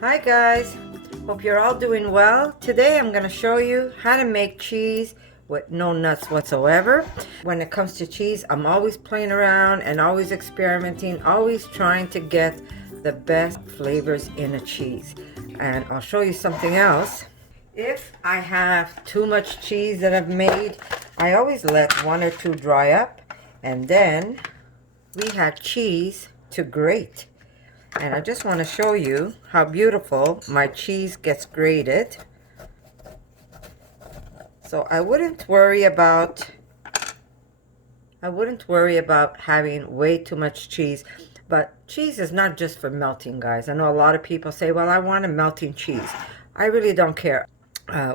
Hi guys, hope you're all doing well. Today I'm going to show you how to make cheese with no nuts whatsoever. When it comes to cheese, I'm always playing around and always experimenting, always trying to get the best flavors in a cheese. And I'll show you something else. If I have too much cheese that I've made, I always let one or two dry up, and then we have cheese to grate. And I just want to show you how beautiful my cheese gets grated. So I wouldn't worry about having way too much cheese. But cheese is not just for melting, guys. I know a lot of people say, well, I want a melting cheese. I really don't care.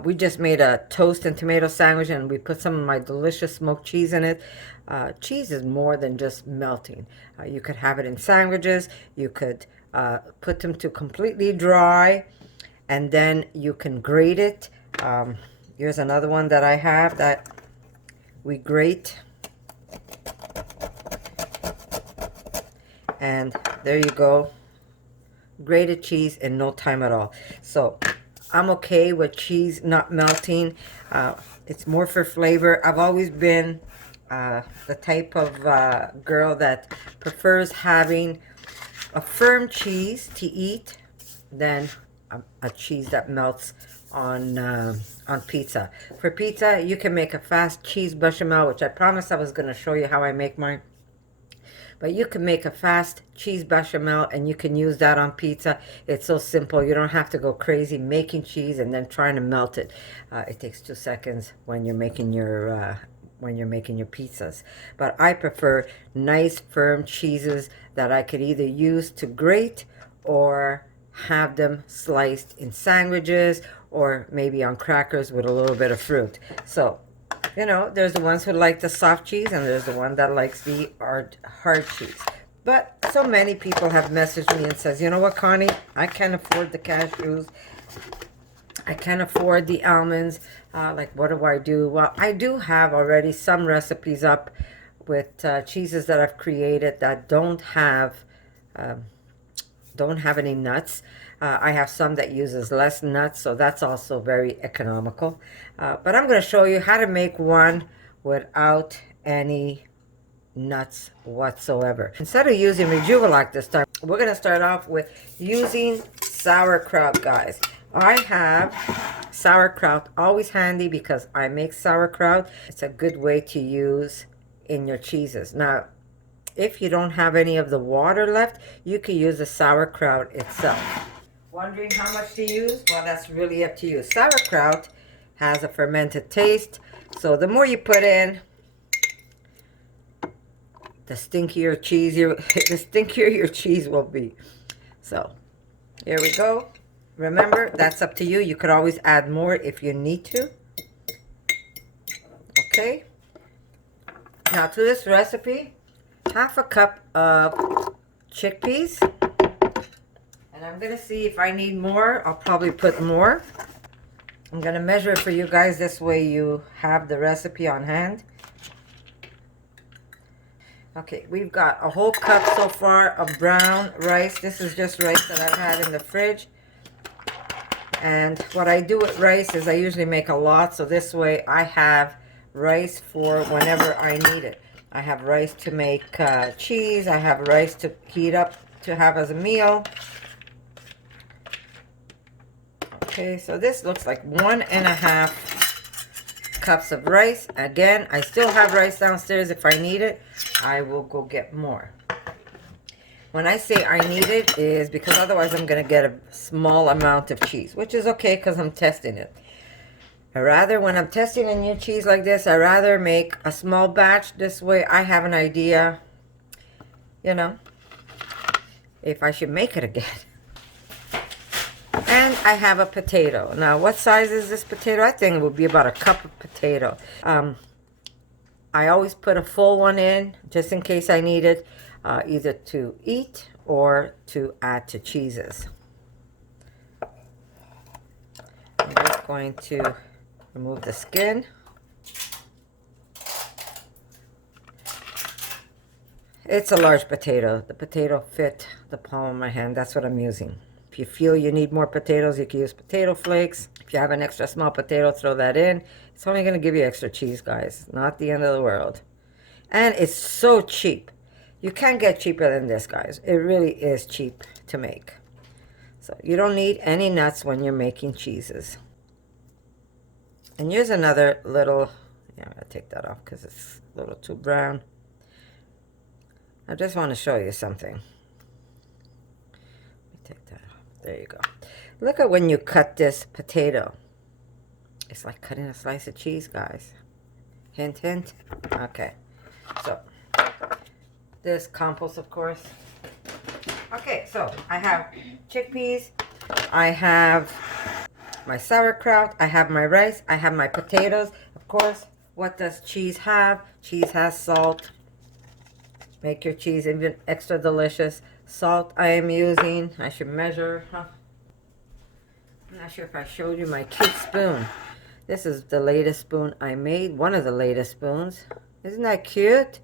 We just made a toast and tomato sandwich and we put some of my delicious smoked cheese in it. Cheese is more than just melting. You could have it in sandwiches. You could put them to completely dry, and then you can grate it. Here's another one that I have that we grate. And there you go. Grated cheese in no time at all. So I'm okay with cheese not melting. It's more for flavor. I've always been the type of girl that prefers having a firm cheese to eat than a cheese that melts on pizza. For pizza, you can make a fast cheese bechamel, which I promised I was going to show you how I make mine. But you can make a fast cheese bechamel and you can use that on pizza. It's so simple. You don't have to go crazy making cheese and then trying to melt it. It takes 2 seconds when you're making your pizzas. But I prefer nice firm cheeses that I could either use to grate or have them sliced in sandwiches or maybe on crackers with a little bit of fruit. So you know, there's the ones who like the soft cheese and there's the one that likes the hard cheese. But so many people have messaged me and says, you know what, Connie, I can't afford the cashews. I can't afford the almonds. Like, what do I do? Well, I do have already some recipes up with cheeses that I've created that don't have any nuts. I have some that uses less nuts, so that's also very economical. But I'm going to show you how to make one without any nuts whatsoever. Instead of using Rejuvelac this time, we're going to start off with using sauerkraut, guys. I have sauerkraut always handy because I make sauerkraut. It's a good way to use in your cheeses. Now, if you don't have any of the water left, you can use the sauerkraut itself. Wondering how much to use? Well, that's really up to you. Sauerkraut has a fermented taste, so the more you put in, the stinkier your cheese will be. So here we go. Remember, that's up to you. You could always add more if you need to. Okay. Now to this recipe, half a cup of chickpeas. And I'm going to see if I need more. I'll probably put more. I'm going to measure it for you guys. This way you have the recipe on hand. Okay, we've got a whole cup so far of brown rice. This is just rice that I've had in the fridge. And what I do with rice is I usually make a lot. So this way I have rice for whenever I need it. I have rice to make cheese. I have rice to heat up to have as a meal. Okay, so this looks like 1.5 cups of rice. Again, I still have rice downstairs. If I need it, I will go get more. When I say I need it is because otherwise I'm going to get a small amount of cheese, which is okay because I'm testing it. When I'm testing a new cheese like this, I rather make a small batch. This way I have an idea, you know, if I should make it again. And I have a potato. Now, what size is this potato? I think it would be about a cup of potato. I always put a full one in, just in case I need it, either to eat or to add to cheeses. I'm just going to remove the skin. It's a large potato. The potato fit the palm of my hand. That's what I'm using. If you feel you need more potatoes, you can use potato flakes. If you have an extra small potato, throw that in. It's only going to give you extra cheese, guys. Not the end of the world. And it's so cheap. You can't get cheaper than this, guys. It really is cheap to make. So you don't need any nuts when you're making cheeses. And here's another little, yeah, I'm going to take that off because it's a little too brown. I just want to show you something. Take that off. There you go. Look at when you cut this potato. It's like cutting a slice of cheese, guys. Hint, hint. Okay. So, this compost, of course. Okay, so I have chickpeas. I have my sauerkraut. I have my rice. I have my potatoes. Of course, what does cheese have? Cheese has salt. Make your cheese even extra delicious. Salt I am using. I should measure. Huh? I'm not sure if I showed you my cute spoon. This is the latest spoon I made. One of the latest spoons. Isn't that cute?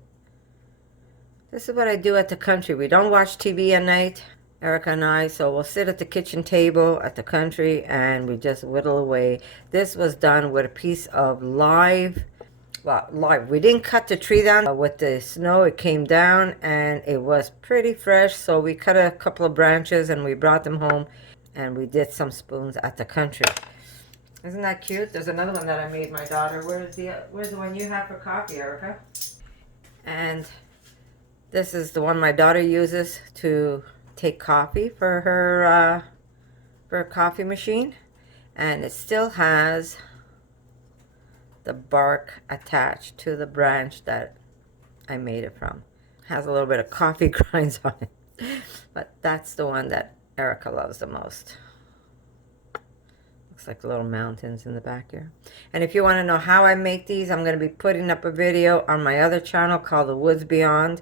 This is what I do at the country. We don't watch TV at night, Erica and I, so we'll sit at the kitchen table at the country and we just whittle away. This was done with a piece of live. We didn't cut the tree down. With the snow, it came down and it was pretty fresh. So we cut a couple of branches and we brought them home and we did some spoons at the country. Isn't that cute? There's another one that I made my daughter. Where's the one you have for coffee, Erica? And this is the one my daughter uses to take coffee for her coffee machine. And it still has the bark attached to the branch that I made it from. Has a little bit of coffee grinds on it. But that's the one that Erica loves the most. Looks like little mountains in the back here. And if you want to know how I make these, I'm going to be putting up a video on my other channel called The Woods Beyond.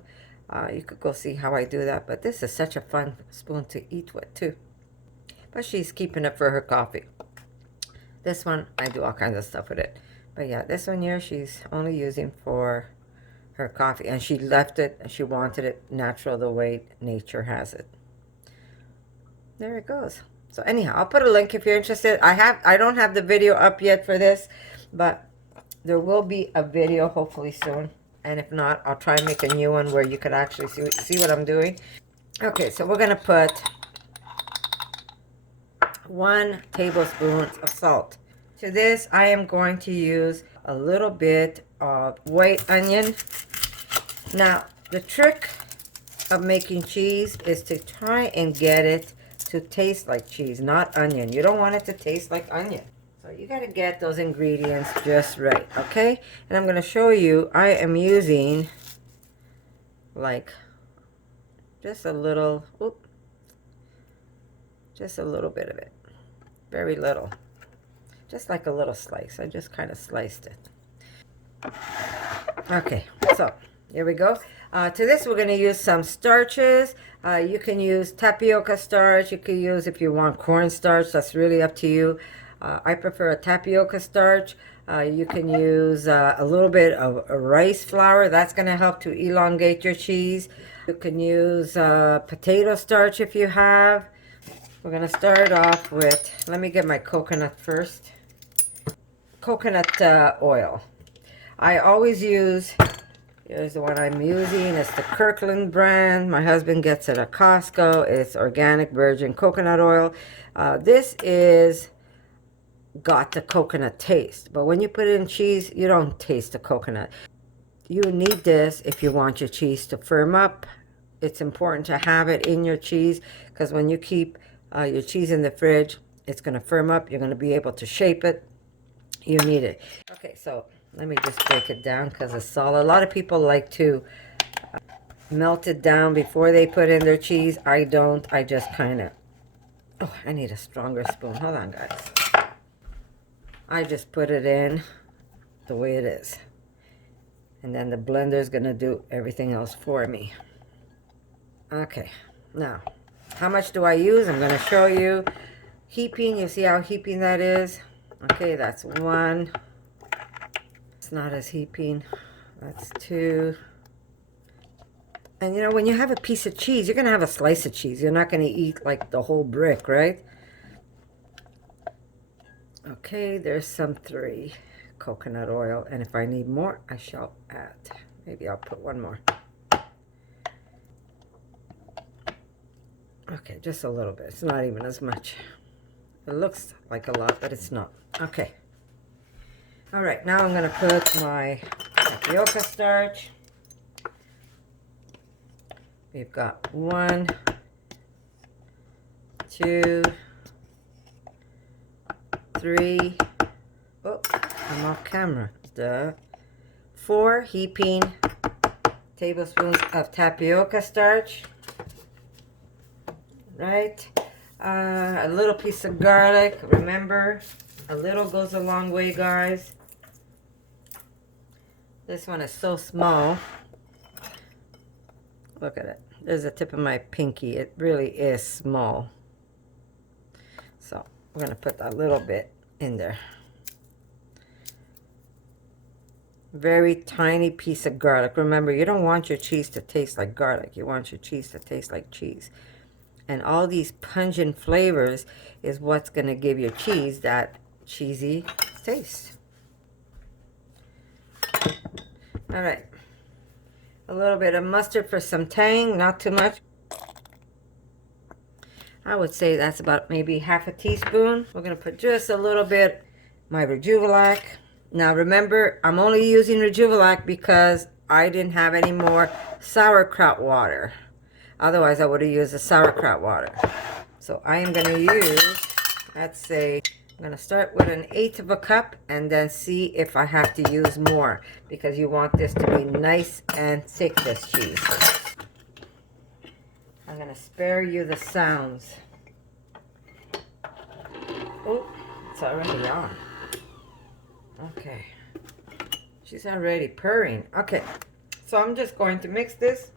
You could go see how I do that. But this is such a fun spoon to eat with too. But she's keeping it for her coffee. This one, I do all kinds of stuff with it. But yeah, this one here, she's only using for her coffee. And she left it, and she wanted it natural the way nature has it. There it goes. So anyhow, I'll put a link if you're interested. I don't have the video up yet for this, but there will be a video hopefully soon. And if not, I'll try and make a new one where you could actually see what I'm doing. Okay, so we're going to put 1 tablespoon of salt. To this, I am going to use a little bit of white onion. Now, the trick of making cheese is to try and get it to taste like cheese, not onion. You don't want it to taste like onion. So you got to get those ingredients just right, okay? And I'm going to show you, I am using like just a little, just a little bit of it. Very little. Just like a little slice. I just kind of sliced it. Okay, so here we go. To this, we're going to use some starches. You can use tapioca starch. You can use, if you want, cornstarch. That's really up to you. I prefer a tapioca starch. You can use a little bit of rice flour. That's going to help to elongate your cheese. You can use potato starch if you have. We're going to start off with, let me get my coconut first. Coconut oil. I always use, here's the one I'm using. It's the Kirkland brand. My husband gets it at Costco. It's organic virgin coconut oil. This is got the coconut taste, but when you put it in cheese, you don't taste the coconut. You need this if you want your cheese to firm up. It's important to have it in your cheese because when you keep your cheese in the fridge, it's going to firm up. You're going to be able to shape it. You need it. Okay, so let me just break it down because it's solid. A lot of people like to melt it down before they put in their cheese. I don't. I just kind of... Oh, I need a stronger spoon. Hold on, guys. I just put it in the way it is. And then the blender is going to do everything else for me. Okay, now, how much do I use? I'm going to show you. Heaping, you see how heaping that is? Okay, that's 1. It's not as heaping. That's 2. And you know, when you have a piece of cheese, you're going to have a slice of cheese. You're not going to eat like the whole brick, right? Okay, there's some 3 coconut oil. And if I need more, I shall add. Maybe I'll put one more. Okay, just a little bit. It's not even as much. It looks like a lot, but it's not. Okay. All right, now I'm going to put my tapioca starch. We've got 1, 2, 3. Oh, I'm off camera. 4 heaping tablespoons of tapioca starch. Right? A little piece of garlic. Remember, a little goes a long way, guys. This one is so small. Look at it. There's the tip of my pinky. It really is small. So we're going to put a little bit in there. Very tiny piece of garlic. Remember, you don't want your cheese to taste like garlic. You want your cheese to taste like cheese. And all these pungent flavors is what's going to give your cheese that cheesy taste. All right. A little bit of mustard for some tang, not too much. I would say that's about maybe half a teaspoon. We're going to put just a little bit my Rejuvelac. Now remember, I'm only using Rejuvelac because I didn't have any more sauerkraut water. Otherwise, I would have used the sauerkraut water. So I am going to use, let's say, I'm going to start with 1/8 of a cup and then see if I have to use more, because you want this to be nice and thick, this cheese. I'm going to spare you the sounds. Oh, it's already on. Okay. She's already purring. Okay. So I'm just going to mix this,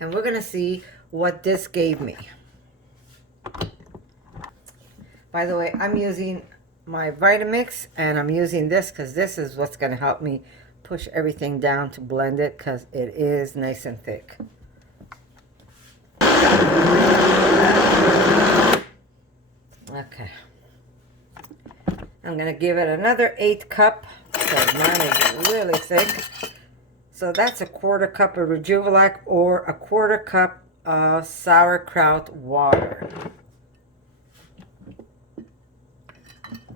and we're going to see what this gave me. By the way, I'm using my Vitamix, and I'm using this because this is what's going to help me push everything down to blend it, because it is nice and thick. Okay. I'm going to give it another 1/8 cup, because mine is really thick. So that's 1/4 cup of Rejuvelac or 1/4 cup of sauerkraut water.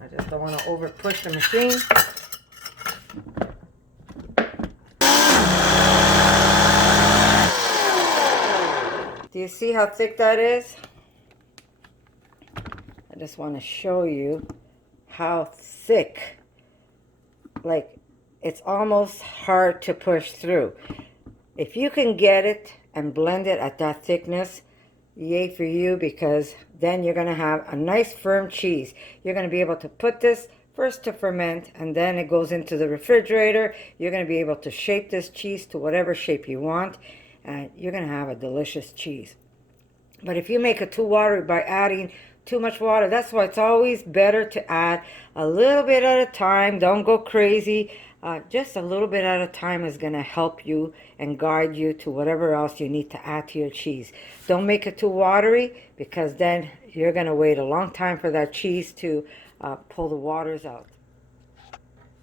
I just don't want to over push the machine. Do you see how thick that is? I just want to show you how thick. Like, it's almost hard to push through. If you can get it and blend it at that thickness, yay for you, because then you're going to have a nice firm cheese. You're going to be able to put this first to ferment, and then it goes into the refrigerator. You're going to be able to shape this cheese to whatever shape you want, and you're going to have a delicious cheese. But if you make it too watery by adding too much water, that's why it's always better to add a little bit at a time. Don't go crazy. Just a little bit at a time is going to help you and guide you to whatever else you need to add to your cheese. Don't make it too watery, because then you're going to wait a long time for that cheese to pull the waters out.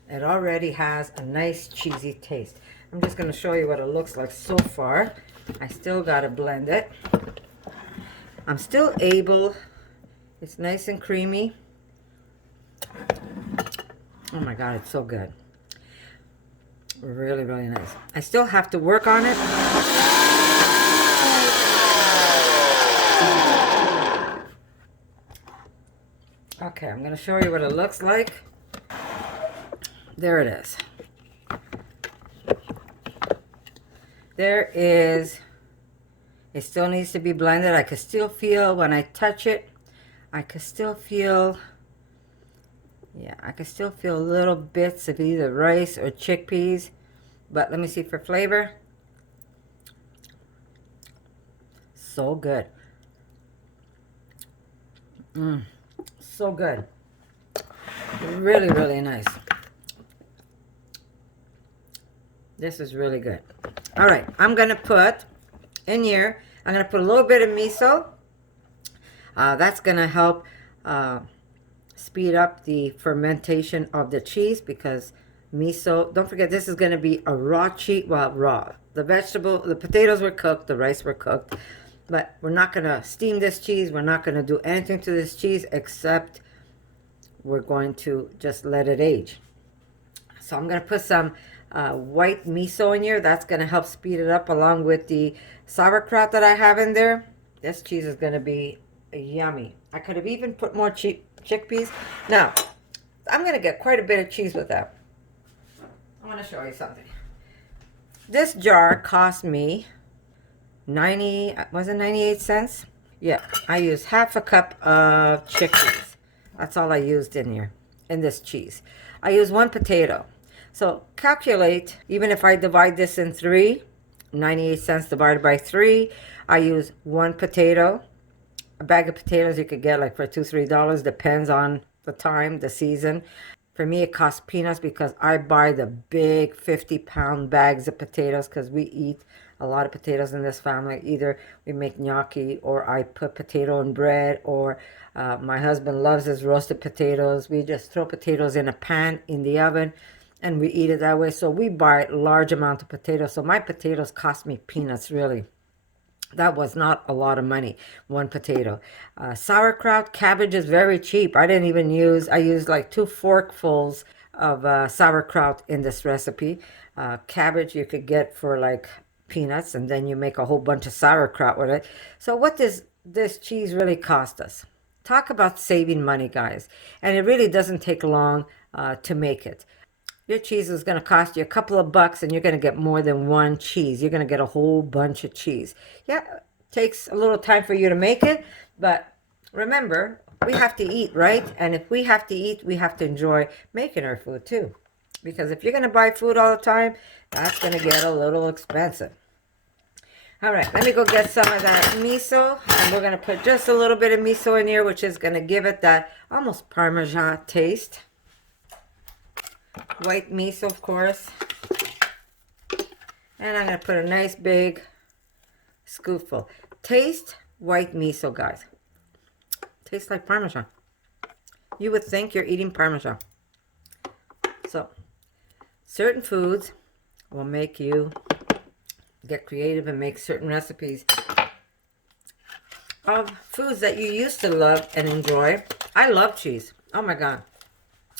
It already has a nice cheesy taste. I'm just going to show you what it looks like so far. I still got to blend it. I'm still able. It's nice and creamy. Oh my God, it's so good. Really, really nice. I still have to work on it. Okay, I'm going to show you what it looks like. There it is. There is. It still needs to be blended. I can still feel when I touch it. I can still feel, yeah, I can still feel little bits of either rice or chickpeas. But let me see for flavor. So good. So good. Really, really nice. This is really good. All right, I'm going to put in here, I'm going to put a little bit of miso. That's going to help speed up the fermentation of the cheese because miso, don't forget, this is going to be a raw cheese. Well, raw. The potatoes were cooked, the rice were cooked, but we're not going to steam this cheese. We're not going to do anything to this cheese except we're going to just let it age. So I'm going to put some white miso in here. That's going to help speed it up along with the sauerkraut that I have in there. This cheese is going to be yummy. I could have even put more chickpeas. Now, I'm going to get quite a bit of cheese with that. I want to show you something. This jar cost me 98 cents? Yeah, I used half a cup of chickpeas. That's all I used in here, in this cheese. I used 1 potato. So calculate, even if I divide this in 3, 98 cents divided by 3, I use 1 potato. A bag of potatoes you could get like for $2, $3, depends on the time, the season. For me, it costs peanuts because I buy the big 50-pound bags of potatoes because we eat a lot of potatoes in this family. Either we make gnocchi or I put potato in bread, or my husband loves his roasted potatoes. We just throw potatoes in a pan in the oven and we eat it that way. So we buy large amount of potatoes. So my potatoes cost me peanuts, really. That was not a lot of money, 1 potato. Sauerkraut, cabbage is very cheap. I used like 2 forkfuls of sauerkraut in this recipe. Cabbage you could get for like peanuts, and then you make a whole bunch of sauerkraut with it. So what does this cheese really cost us? Talk about saving money, guys. And it really doesn't take long to make it. Your cheese is going to cost you a couple of bucks and you're going to get more than 1 cheese. You're going to get a whole bunch of cheese. Yeah, it takes a little time for you to make it, but remember, we have to eat, right? And if we have to eat, we have to enjoy making our food too. Because if you're going to buy food all the time, that's going to get a little expensive. All right, let me go get some of that miso, and we're going to put just a little bit of miso in here, which is going to give it that almost Parmesan taste. White miso, of course. And I'm going to put a nice big scoopful. Taste white miso, guys. Tastes like Parmesan. You would think you're eating Parmesan. So, certain foods will make you get creative and make certain recipes of foods that you used to love and enjoy. I love cheese. Oh my God.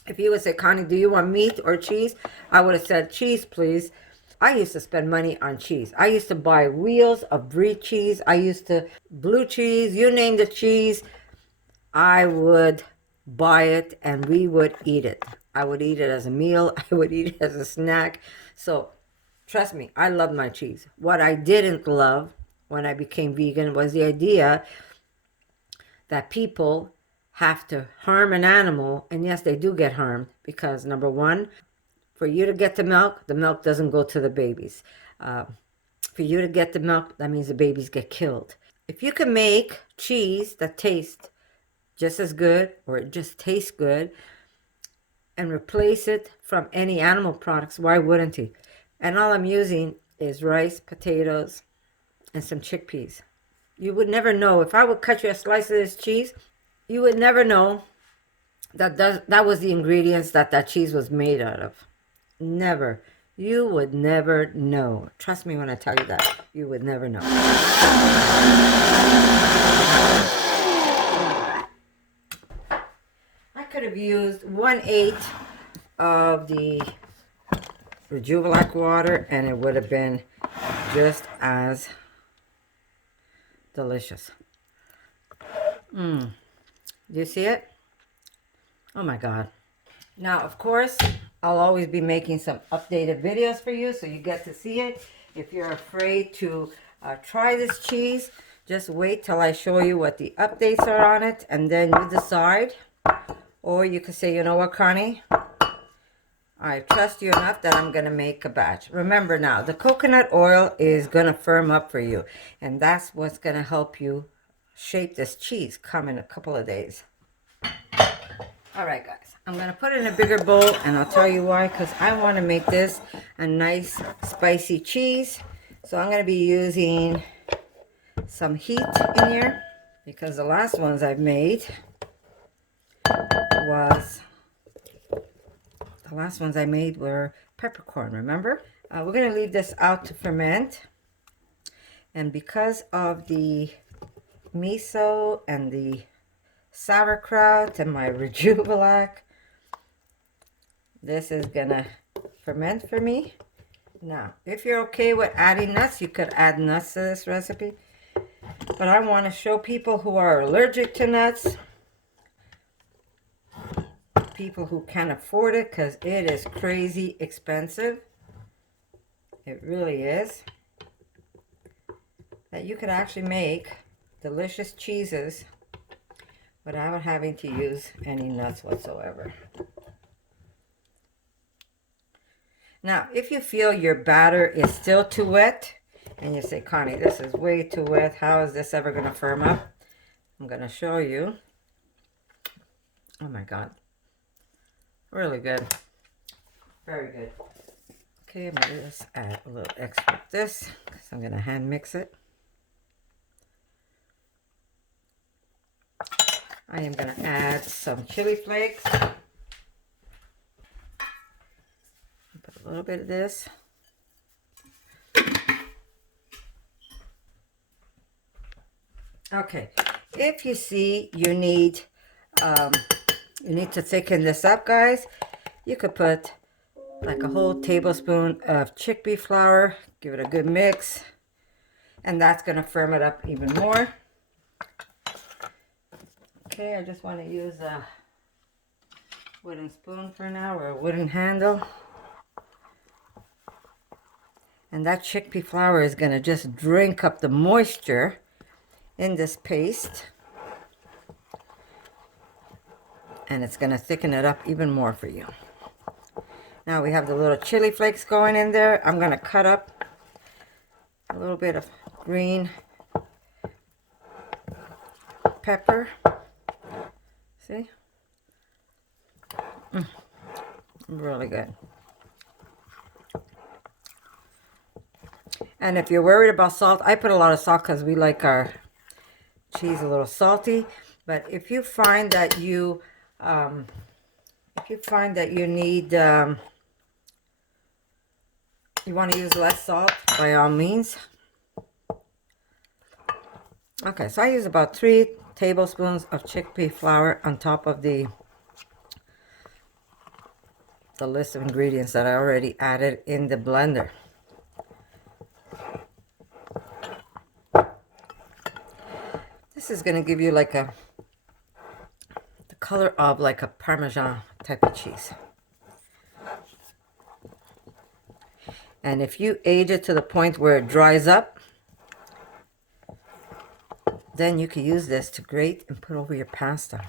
If you would say, Connie, do you want meat or cheese? I would have said cheese, please. I used to spend money on cheese. I used to buy wheels of brie cheese. Blue cheese, you name the cheese, I would buy it and we would eat it. I would eat it as a meal. I would eat it as a snack. So trust me, I love my cheese. What I didn't love when I became vegan was the idea that people have to harm an animal. And yes, they do get harmed because, number one, for you to get the milk doesn't go to the babies. For you to get the milk, that means the babies get killed. If you can make cheese that tastes just as good, or it just tastes good, and replace it from any animal products, why wouldn't he? And all I'm using is rice, potatoes, and some chickpeas. You would never know. If I would cut you a slice of this cheese, you would never know that was the ingredients that cheese was made out of. Never. You would never know. Trust me when I tell you that. You would never know. I could have used 1/8 of the Rejuvelac water and it would have been just as delicious. Do you see it? Oh my God. Now, of course, I'll always be making some updated videos for you so you get to see it. If you're afraid to try this cheese, just wait till I show you what the updates are on it and then you decide. Or you could say, you know what, Connie? I trust you enough that I'm going to make a batch. Remember now, the coconut oil is going to firm up for you. And that's what's going to help you shape this cheese come in a couple of days. All right, guys, I'm gonna put it in a bigger bowl, and I'll tell you why, because I want to make this a nice spicy cheese. So I'm gonna be using some heat in here, because the last ones I've made were peppercorn, remember? We're gonna leave this out to ferment, and because of the miso and the sauerkraut and my Rejuvelac, this is gonna ferment for me. Now, if you're okay with adding nuts, you could add nuts to this recipe. But I want to show people who are allergic to nuts, people who can't afford it, because it is crazy expensive. It really is. That you could actually make delicious cheeses without having to use any nuts whatsoever. Now, if you feel your batter is still too wet, and you say, Connie, this is way too wet, how is this ever going to firm up? I'm going to show you. Oh my God. Really good. Very good. Okay, I'm going to just add a little extra of this, because I'm going to hand mix it. I am going to add some chili flakes. Put a little bit of this. Okay, if you see you need to thicken this up, guys, you could put like a whole tablespoon of chickpea flour, give it a good mix, and that's going to firm it up even more. Okay, I just want to use a wooden spoon for now, or a wooden handle. And that chickpea flour is going to just drink up the moisture in this paste. And it's going to thicken it up even more for you. Now we have the little chili flakes going in there. I'm going to cut up a little bit of green pepper. See? Really good. And if you're worried about salt, I put a lot of salt because we like our cheese a little salty. But if you find that you need you want to use less salt, by all means. Okay, so I use about 3 tablespoons of chickpea flour on top of the list of ingredients that I already added in the blender. This is going to give you like the color of like a Parmesan type of cheese. And if you age it to the point where it dries up, then you can use this to grate and put over your pasta.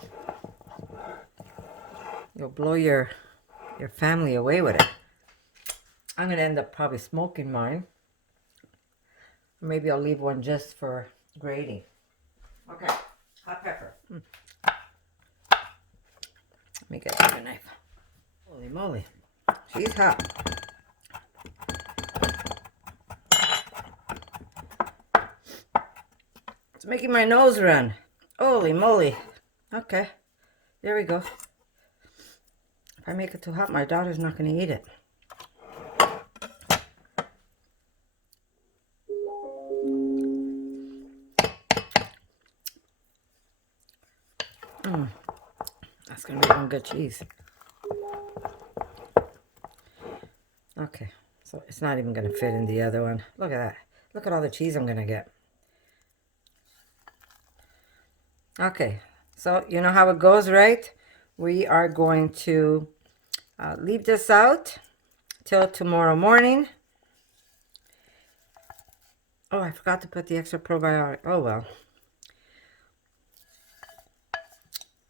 You'll blow your family away with it. I'm going to end up probably smoking mine. Maybe I'll leave one just for grating. Okay, hot pepper. Let me get a knife. Holy moly, she's hot. It's making my nose run. Holy moly. Okay, there we go. If I make it too hot, my daughter's not going to eat it. That's going to be one good cheese. Okay, so it's not even going to fit in the other one. Look at that. Look at all the cheese I'm going to get. Okay, so you know how it goes, right? We are going to leave this out till tomorrow morning. Oh, I forgot to put the extra probiotic. Oh, well.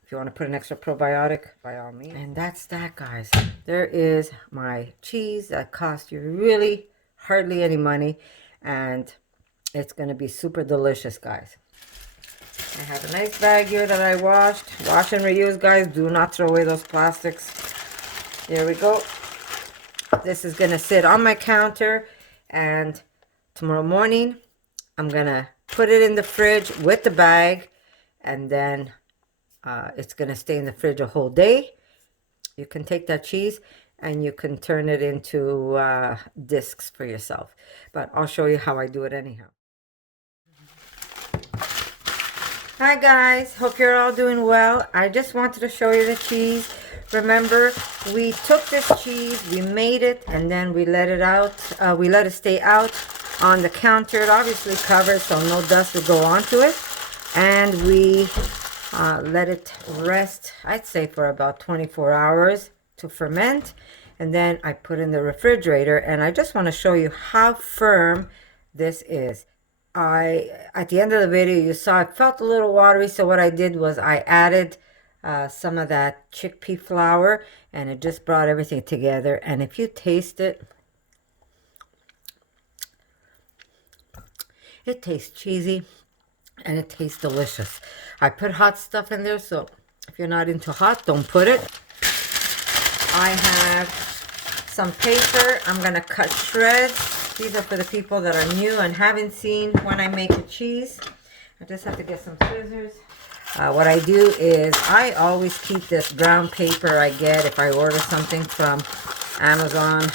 If you want to put an extra probiotic, by all means. And that's that, guys. There is my cheese that cost you really hardly any money. And it's going to be super delicious, guys. I have a nice bag here that I washed. Wash and reuse, guys. Do not throw away those plastics. There we go. This is going to sit on my counter, and tomorrow morning I'm going to put it in the fridge with the bag, and then it's going to stay in the fridge a whole day. You can take that cheese and you can turn it into discs for yourself. But I'll show you how I do it anyhow. Hi guys, hope you're all doing well. I just wanted to show you the cheese. Remember, we took this cheese, we made it, and then we let it out. We let it stay out on the counter. It obviously covered so no dust would go onto it. And we let it rest, I'd say for about 24 hours to ferment. And then I put in the refrigerator, and I just want to show you how firm this is. At the end of the video, you saw it felt a little watery, so what I did was I added some of that chickpea flour, and it just brought everything together. And if you taste it, it tastes cheesy and it tastes delicious. I put hot stuff in there, so if you're not into hot, don't put it. I have some paper. I'm gonna cut shreds. These are for the people that are new and haven't seen when I make the cheese. I just have to get some scissors. What I do is I always keep this brown paper I get if I order something from Amazon,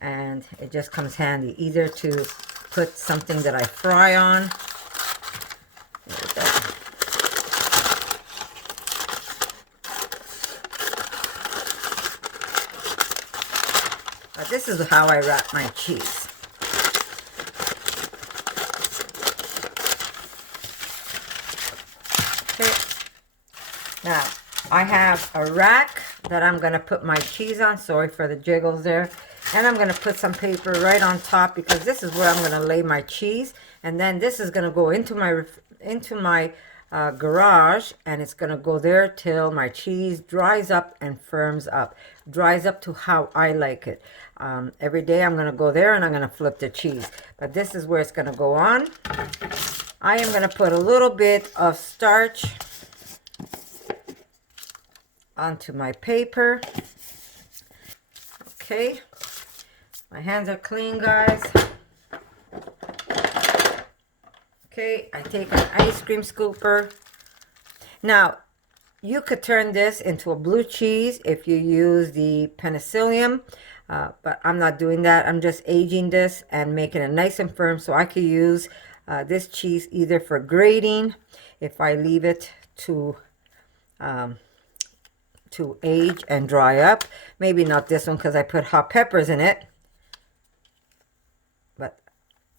and it just comes handy either to put something that I fry on. There we go. But this is how I wrap my cheese. Okay. Now, I have a rack that I'm going to put my cheese on. Sorry for the jiggles there. And I'm going to put some paper right on top because this is where I'm going to lay my cheese. And then this is going to go into my garage, and it's going to go there till my cheese dries up and firms up. Dries up to how I like it. Every day I'm going to go there and I'm going to flip the cheese. But this is where it's going to go on. I am going to put a little bit of starch onto my paper. Okay. My hands are clean, guys. Okay, I take an ice cream scooper. Now, you could turn this into a blue cheese if you use the penicillium, but I'm not doing that. I'm just aging this and making it nice and firm so I could use this cheese either for grating if I leave it to age and dry up. Maybe not this one because I put hot peppers in it. But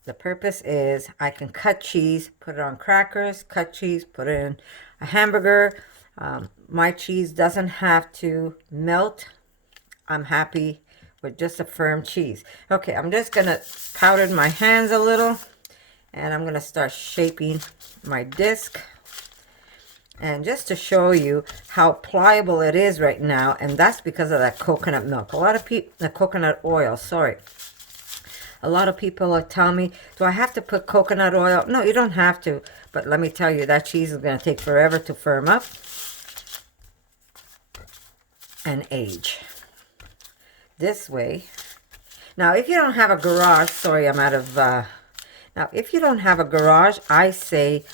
the purpose is I can cut cheese, put it on crackers, cut cheese, put it in a hamburger. My cheese doesn't have to melt. I'm happy with just a firm cheese. Okay, I'm just going to powder my hands a little. And I'm going to start shaping my disc. And just to show you how pliable it is right now. And that's because of that coconut milk. A lot of people, the coconut oil, sorry. A lot of people are telling me, do I have to put coconut oil? No, you don't have to. But let me tell you, that cheese is going to take forever to firm up and age. This way. Now, if you don't have a garage, sorry, I'm out of... Now, if you don't have a garage, I say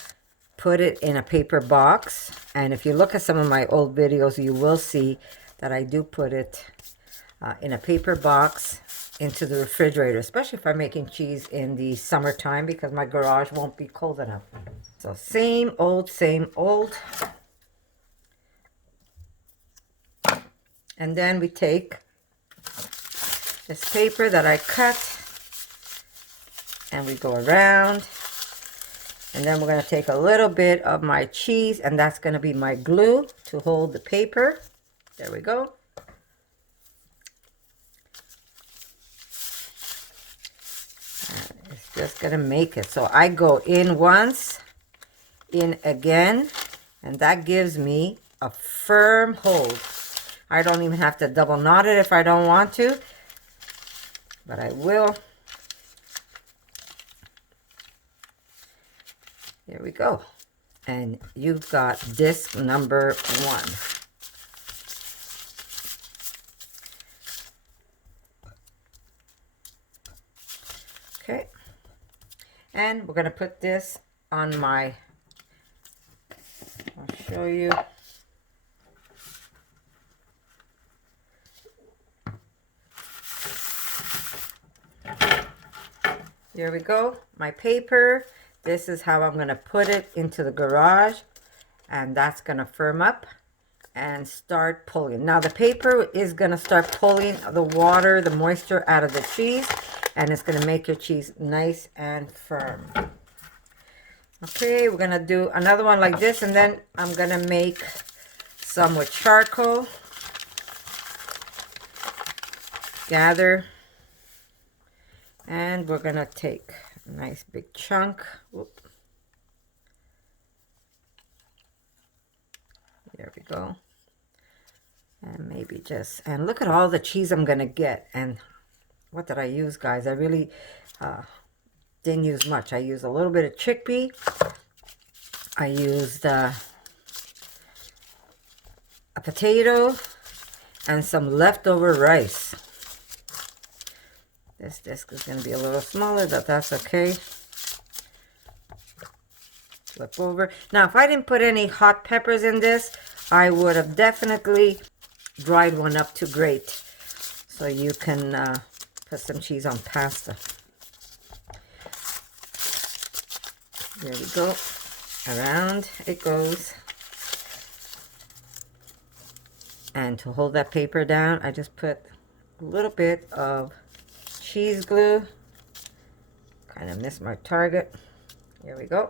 put it in a paper box. And if you look at some of my old videos, you will see that I do put it in a paper box into the refrigerator, especially if I'm making cheese in the summertime because my garage won't be cold enough. So same old, same old. And then we take this paper that I cut and we go around, and then we're going to take a little bit of my cheese, and that's going to be my glue to hold the paper. There we go. And it's just going to make it. So I go in once, in again, and that gives me a firm hold. I don't even have to double knot it if I don't want to, but I will. Here we go. And you've got disc number 1. Okay. And we're going to put this on my, I'll show you. Here we go, my paper. This is how I'm going to put it into the garage, and that's going to firm up and start pulling. Now the paper is going to start pulling the water, the moisture out of the cheese, and it's going to make your cheese nice and firm. Okay, we're going to do another one like this, and then I'm going to make some with charcoal. Gather. And we're going to take a nice big chunk. Whoop. There we go. And maybe just, and look at all the cheese I'm going to get. And what did I use, guys? I really didn't use much. I used a little bit of chickpea. I used a potato and some leftover rice. This disc is going to be a little smaller, but that's okay. Flip over. Now, if I didn't put any hot peppers in this, I would have definitely dried one up to grate. So you can put some cheese on pasta. There we go. Around it goes. And to hold that paper down, I just put a little bit of cheese glue. Kind of missed my target. Here we go.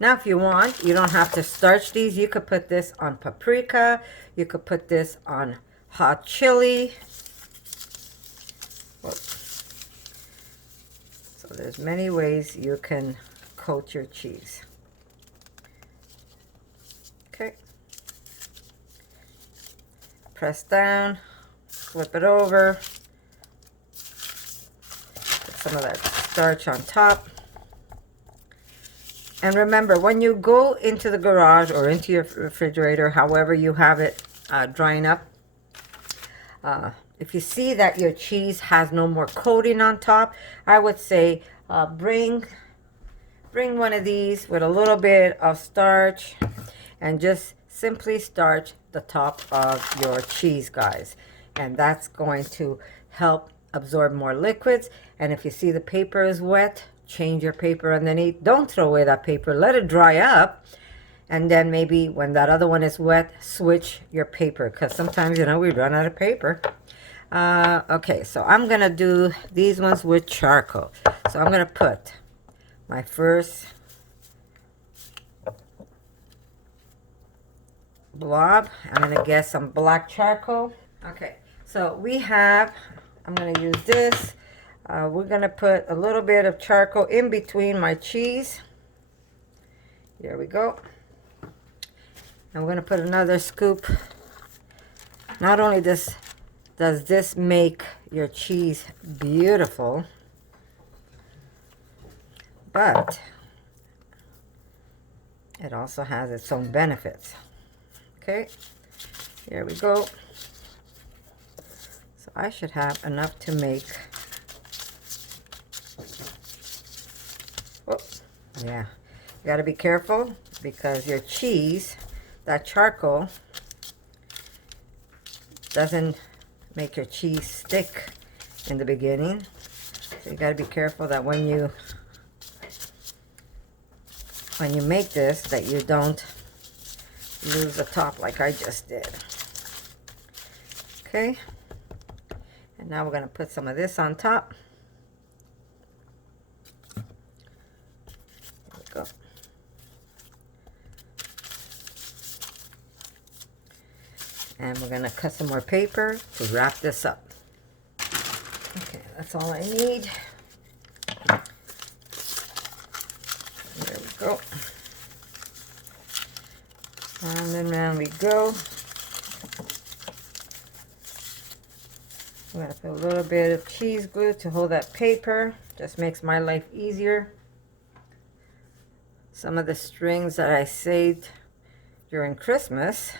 Now if you want, you don't have to starch these. You could put this on paprika. You could put this on hot chili. So there's many ways you can coat your cheese. Okay. Press down. Flip it over, put some of that starch on top. And remember, when you go into the garage or into your refrigerator, however you have it drying up, if you see that your cheese has no more coating on top, I would say bring one of these with a little bit of starch and just simply starch the top of your cheese, guys. And that's going to help absorb more liquids. And if you see the paper is wet, change your paper underneath. Don't throw away that paper. Let it dry up. And then maybe when that other one is wet, switch your paper. Because sometimes, you know, we run out of paper. Okay, so I'm going to do these ones with charcoal. So I'm going to put my first blob. I'm going to get some black charcoal. Okay. So we have, I'm going to use this. We're going to put a little bit of charcoal in between my cheese. Here we go. I'm going to put another scoop. Not only does this make your cheese beautiful, but it also has its own benefits. Okay, here we go. I should have enough to make, oh, yeah, you got to be careful because your cheese, that charcoal, doesn't make your cheese stick in the beginning. So you got to be careful that when you make this, that you don't lose the top like I just did. Okay. And now we're going to put some of this on top. There we go. And we're going to cut some more paper to wrap this up. Okay, that's all I need. There we go. Round and round we go. I'm going to put a little bit of cheese glue to hold that paper Just makes my life easier. Some of the strings that I saved during Christmas.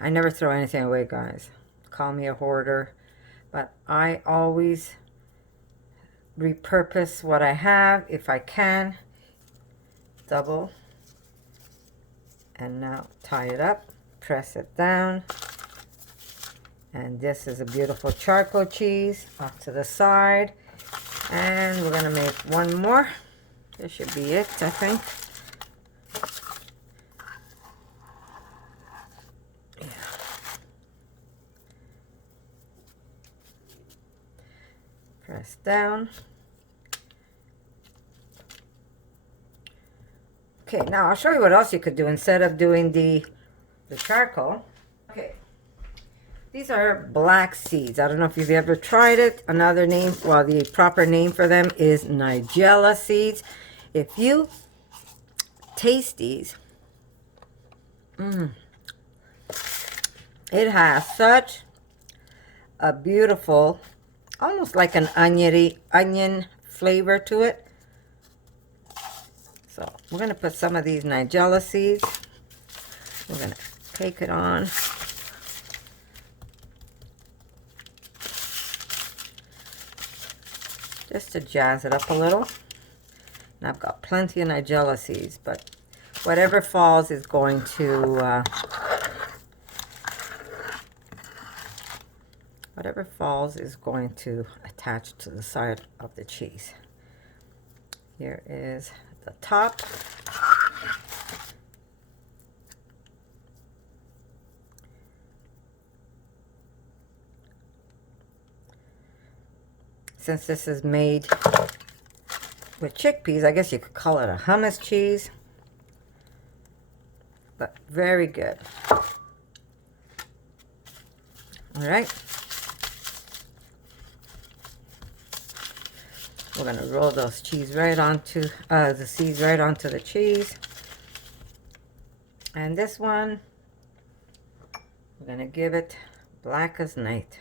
I never throw anything away, guys. Call me a hoarder. But I always repurpose what I have if I can. Double. And now tie it up. Press it down. And this is a beautiful charcoal cheese off to the side. And we're going to make one more. This should be it, I think. Yeah. Press down. Okay, now I'll show you what else you could do instead of doing the charcoal. Okay. These are black seeds. I don't know if you've ever tried it. Another name, well, the proper name for them is Nigella seeds. If you taste these, it has such a beautiful, almost like an onion flavor to it. So we're going to put some of these Nigella seeds. We're going to take it on. Just to jazz it up a little. And I've got plenty of Nigella seeds, but whatever falls is going to attach to the side of the cheese. Here is the top. Since this is made with chickpeas, I guess you could call it a hummus cheese. But very good. All right. We're going to roll those cheese right onto the seeds right onto the cheese. And this one, we're going to give it black as night.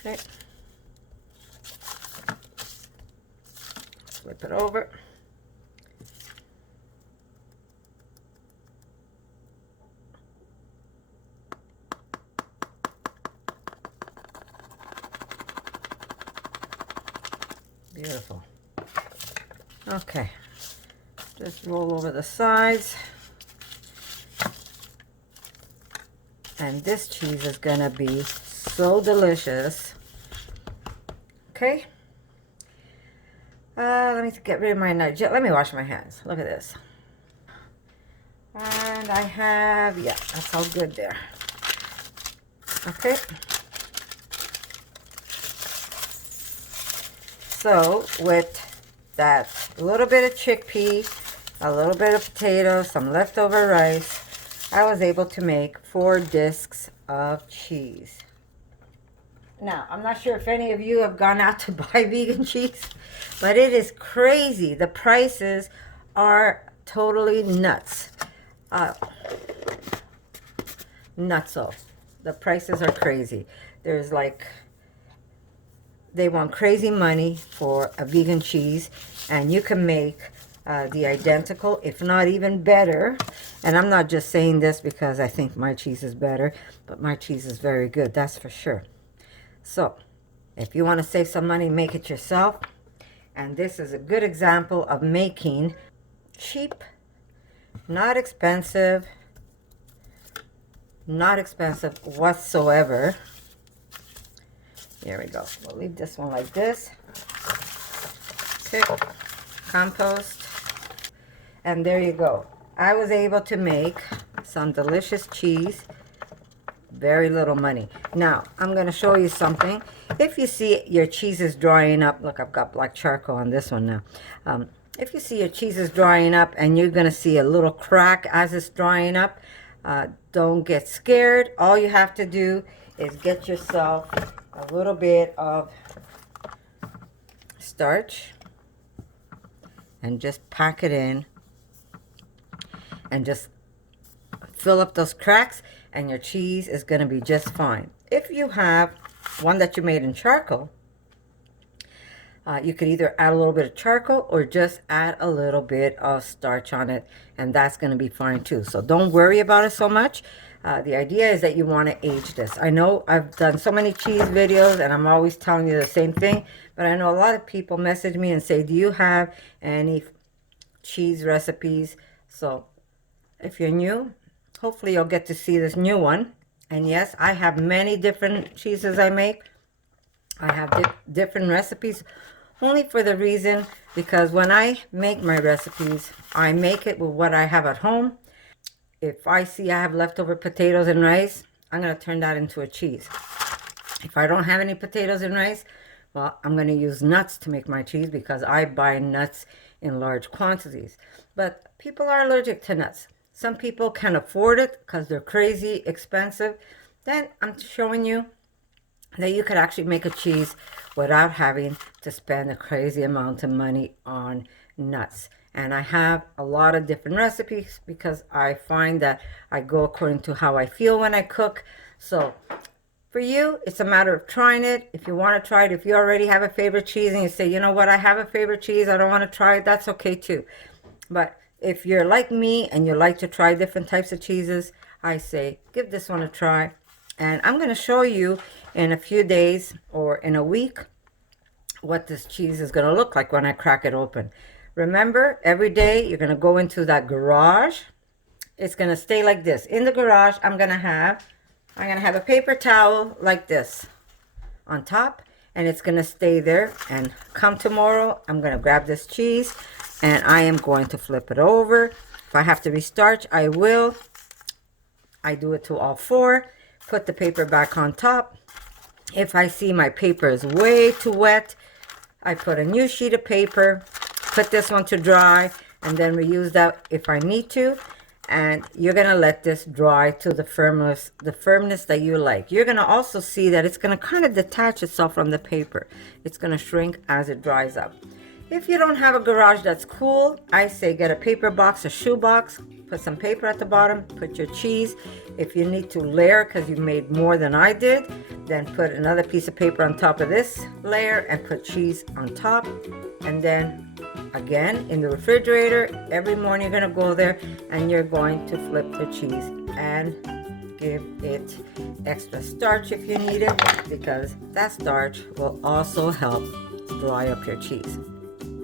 Okay. Flip it over. Beautiful. Okay. Just roll over the sides. And this cheese is going to be so delicious. Okay. Let me get rid of my Nigella. Let me wash my hands. Look at this. And I have, yeah, that's all good there. Okay. So with that little bit of chickpea, a little bit of potato, some leftover rice, I was able to make 4 discs of cheese. Now, I'm not sure if any of you have gone out to buy vegan cheese, but it is crazy. The prices are totally nuts. Nutso. The prices are crazy. There's like, they want crazy money for a vegan cheese, and you can make the identical, if not even better. And I'm not just saying this because I think my cheese is better, but my cheese is very good, that's for sure. So, if you want to save some money, make it yourself. And this is a good example of making cheap, not expensive whatsoever. There we go. We'll leave this one like this. Okay, compost. And there you go. I was able to make some delicious cheese. Very little money. Now, I'm going to show you something. If you see your cheese is drying up, look, I've got black charcoal on this one now. If you see your cheese is drying up and you're going to see a little crack as it's drying up, don't get scared. All you have to do is get yourself a little bit of starch and just pack it in and just fill up those cracks, and your cheese is going to be just fine. If you have one that you made in charcoal, you could either add a little bit of charcoal or just add a little bit of starch on it, and that's going to be fine too. So don't worry about it so much. The idea is that you want to age this. I know I've done so many cheese videos and I'm always telling you the same thing, but I know a lot of people message me and say, do you have any cheese recipes? So if you're new, hopefully you'll get to see this new one. And yes, I have many different cheeses I make. I have different recipes, only for the reason because when I make my recipes, I make it with what I have at home. If I see I have leftover potatoes and rice, I'm going to turn that into a cheese. If I don't have any potatoes and rice, well, I'm going to use nuts to make my cheese because I buy nuts in large quantities. But people are allergic to nuts. Some people can afford it because they're crazy expensive. Then I'm showing you that you could actually make a cheese without having to spend a crazy amount of money on nuts. And I have a lot of different recipes because I find that I go according to how I feel when I cook. So for you, it's a matter of trying it. If you want to try it, if you already have a favorite cheese and you say, you know what, I have a favorite cheese, I don't want to try it, that's okay too. But if you're like me and you like to try different types of cheeses, I say give this one a try. And I'm going to show you in a few days or in a week what this cheese is going to look like when I crack it open. Remember, every day you're going to go into that garage. It's going to stay like this. In the garage, I'm going to have a paper towel like this on top, and it's going to stay there. And come tomorrow, I'm going to grab this cheese and I am going to flip it over. If I have to restarch, I will. I do it to all four. Put the paper back on top. If I see my paper is way too wet, I put a new sheet of paper, put this one to dry, and then reuse that if I need to. And you're going to let this dry to the firmness that you like. You're going to also see that it's going to kind of detach itself from the paper. It's going to shrink as it dries up. If you don't have a garage that's cool, I say get a paper box, a shoe box, put some paper at the bottom, put your cheese. If you need to layer because you made more than I did, then put another piece of paper on top of this layer and put cheese on top. And then again in the refrigerator, every morning you're going to go there and you're going to flip the cheese and give it extra starch if you need it, because that starch will also help dry up your cheese.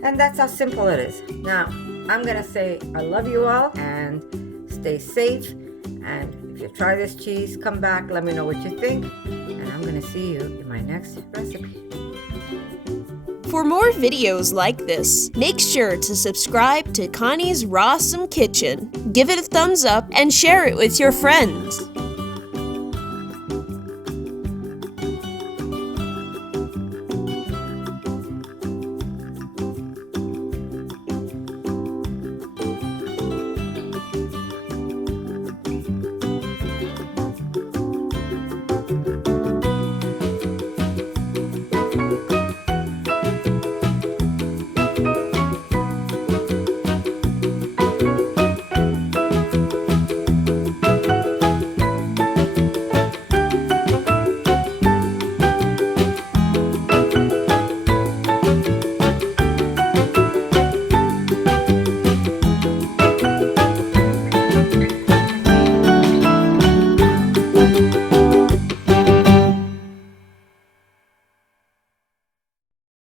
And that's how simple it is. Now, I'm going to say I love you all and stay safe. And if you try this cheese, come back, let me know what you think. And I'm going to see you in my next recipe. For more videos like this, make sure to subscribe to Connie's RAWsome Kitchen, give it a thumbs up, and share it with your friends.